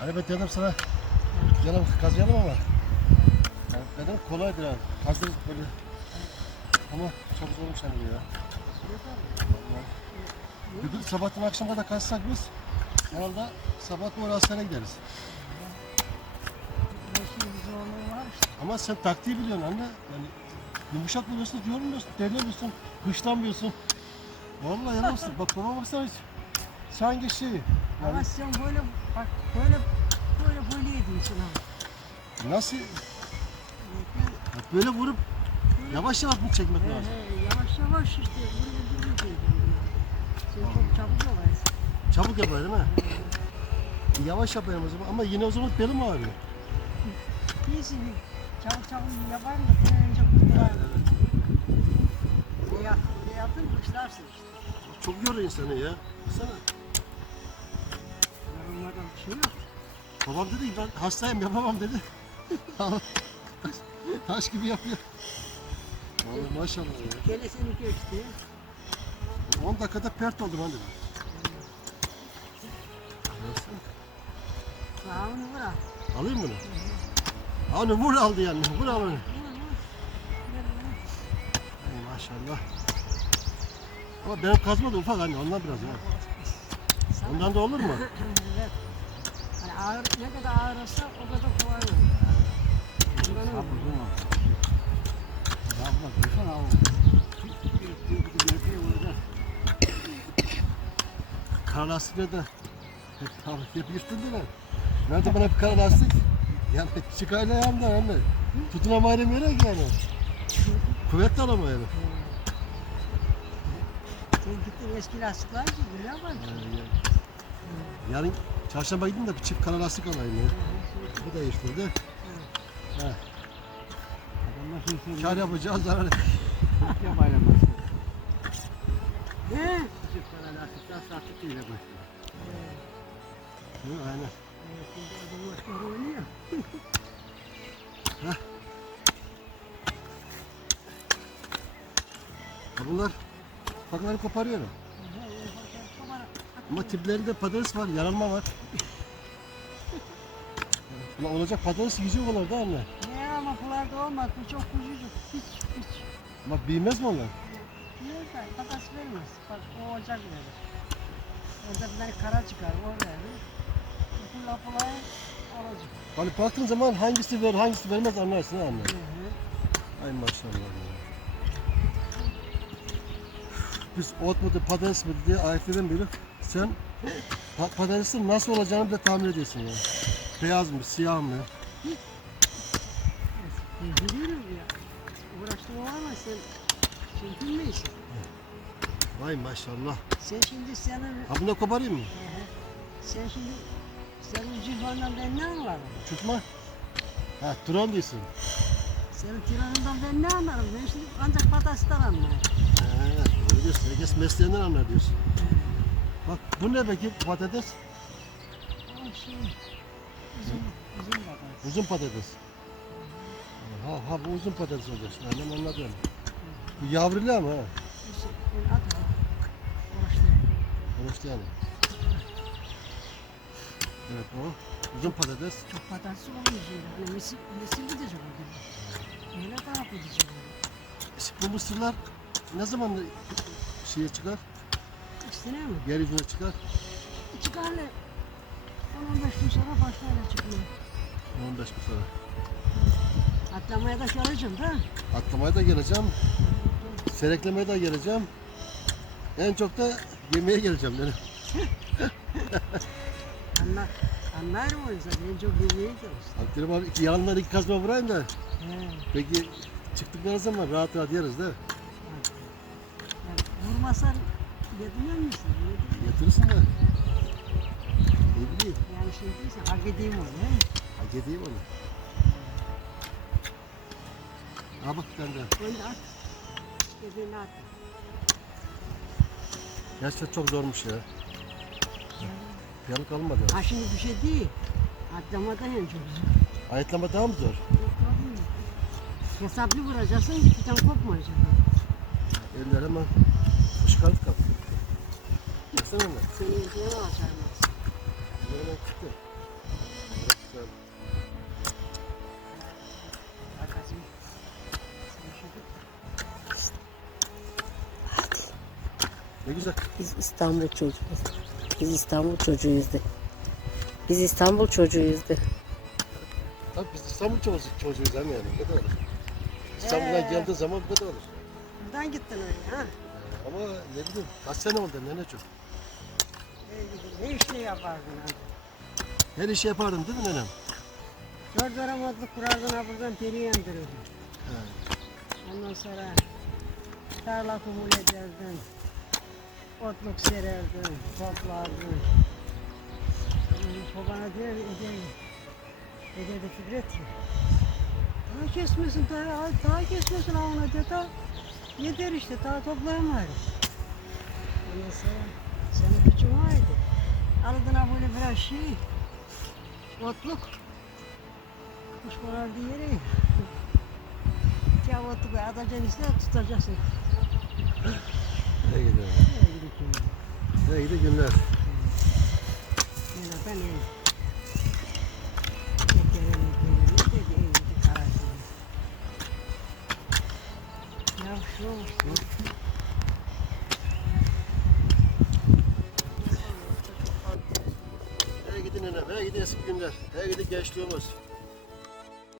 Hani ben dedim sana canım kazıyalım ama yani dedim kolaydır ha. Hazır böyle ama çok zormuş hani ya. Gün sabahtan akşama da kaçsak biz herhalde sabah doğru hastaneye gideriz. Ama sen taktiği biliyorsun anne. Yani yumuşak vuruyorsun, yormuyorsun, deliyorsun, kışlamıyorsun. Vallahi yanılmışsın. Bak baba baksana hiç. Sen hangi şeyi? Ama Yani sen böyle bak böyle böyle böyle ediyorsun ha. nasıl? Bak böyle vurup yavaş yavaş mı çekmek He lazım? he yavaş yavaş işte böyle böyle ediyorsun. Sen çok çabuk olaysın. Çabuk yapar değil mi? Yavaş yapayım o zaman ama yine o zaman belim ağrıyor. İyisin çabuk çabuk yapar mı? Önce kurtular. Ya, yaptın kuşlarsın işte. Çok yoruyor insanı ya. Baksana. Bir şey yok. Babam dedi ki ben hastayım yapamam dedi. Taş gibi yapıyor. Vallahi maşallah ya. Kelesini geçti. 10 dakikada pert oldum hani. Baksana. Sağını bırak. Alayım bunu. Onu vur aldı yani. Vur al onu. Ay maşallah. Ama benim kazma da ufak anne ondan biraz ya. Ondan da olur mu? evet. Yani ağır, ne kadar ağırsa o kadar kolay olur. Ondan olur. Kara lastikle de hep, mi? Nerede bana bir kara lastik? Yani çıkayla yandı anne. Tutunamayla yere yani. Kuvvetli arama yani. Sen gittin eski lastikler ki biliyor musun? Yarın çarşamba gideyim de bir çift kara lastik alayım ya. Bu da yırtıldı. Heh. Kar yapacağız zarar Ne? Hı, aynen. Evet, şimdi adam başka oynuyor. Ha bunlar bakları koparıyorum. Ama tiplerinde patates var, yaralma var. Ulan olacak patates yiyecek onlar da anne. Ne ama bunlar da olmaz. Bu çok kucucuk. Hiç hiç. Ama büyümez mi onlar? Neyse patas vermez. Bak o ocak verir. Orada bir tane kara çıkar. O verir. Pula pula olacak. Hani baktığın zaman hangisi verir hangisi vermez anlarsın ha anne. Hı hı. Ay maşallah. ya. Biz ot mudur patates mi diye ayetlerden beri sen pa- patatesin nasıl olacağını bile tahmin ediyorsun ya. Beyaz mı, siyah mı? Biliyorum ya. Uğraştığım var ama sen sen bilmiyorsun. Vay maşallah. Sen şimdi senin Ha bunu da koparayım mı? Hı hı. sen şimdi senin civandan ben ne anlarım? Tutma. Ha Turan diyorsun. Senin tiranından ben ne anlarım? Ben şimdi ancak patatesten anlarım. He, öyle diyorsun. Herkes mesleğinden anlar diyorsun. Bak bu ne peki patates? Şey uzun uzun patates. Uzun patates. Ha, ha bu uzun patates olacak. Annem anladım. Bu yavrulu ama ha. Konuştu yani. Evet o. Uzun patates. Çok patates olmuyor şimdi. Misil, misil gidecek o gibi. Öyle daha gidecek. Bu mısırlar ne zaman şeye çıkar? İşte ne mi? Yeryüzüne çıkar. Çıkarlı 10-15 gün sonra başlarla çıkmıyor. 15 gün sonra. Atlamaya da çalışacağım da. Atlamaya da geleceğim. Sereklemeye de geleceğim. En çok da yemeğe geleceğim. Yani. Anlar, anlarım o yüzden. En çok yemeği çalıştım. Abdülhamid abi iki yanından iki kazma vurayım da. He. Peki çıktıkları zaman rahat rahat yeriz de. Yani vurmasan musun? Yediriyor. Yatırırsın da. Ne bileyim. Yani şey değilse hak edeyim onu. He? Hak edeyim onu. Ha bak daha. Onu da at. İstediğini at. Gerçekten çok zormuş ya. Piyanı kalmadı. Ha şimdi bir şey değil. Atlamadan en çok zor. Ayetleme daha mı zor? Hesaplı vuracaksın, bir tane kopmayacak. Eller hemen fışkart kap. Baksana mı? Senin de açarmaz. Böyle çıktı. Ne güzel. Biz İstanbul çocuğuyuz. Biz İstanbul çocuğuyuz de. Biz İstanbul çocuğuyuz de. Tabii biz İstanbul çocuğu, çocuğuyuz hem yani. Bu kadar olur. İstanbul'a Ee. geldiği zaman bu kadar olur. Buradan gittin öyle ha. Ama ne bileyim kaç sene oldu nene çok. Ne işle yapardın abi? Her işi yapardım değil mi nenem? Dört aramadlı kurardın ha buradan periye indirirdin. He. Ondan sonra tarla kumul ederdin. Otluk sererdin, toplardın. Babana der, eder, ederdi Fikret. Daha kesmesin, daha, daha kesmesin ona de, daha yeter işte, daha toplayamayız. Ondan sonra senin gücün vardı. Aldın ha böyle biraz şey, otluk. Kuş konardı yere. Ya otluk atacaksın işte tutacaksın. Ne gidiyor? Ne gidiyor günler? Yani ben iyi. Yeterim, Gidi eski günler, hey gidi gençliğimiz.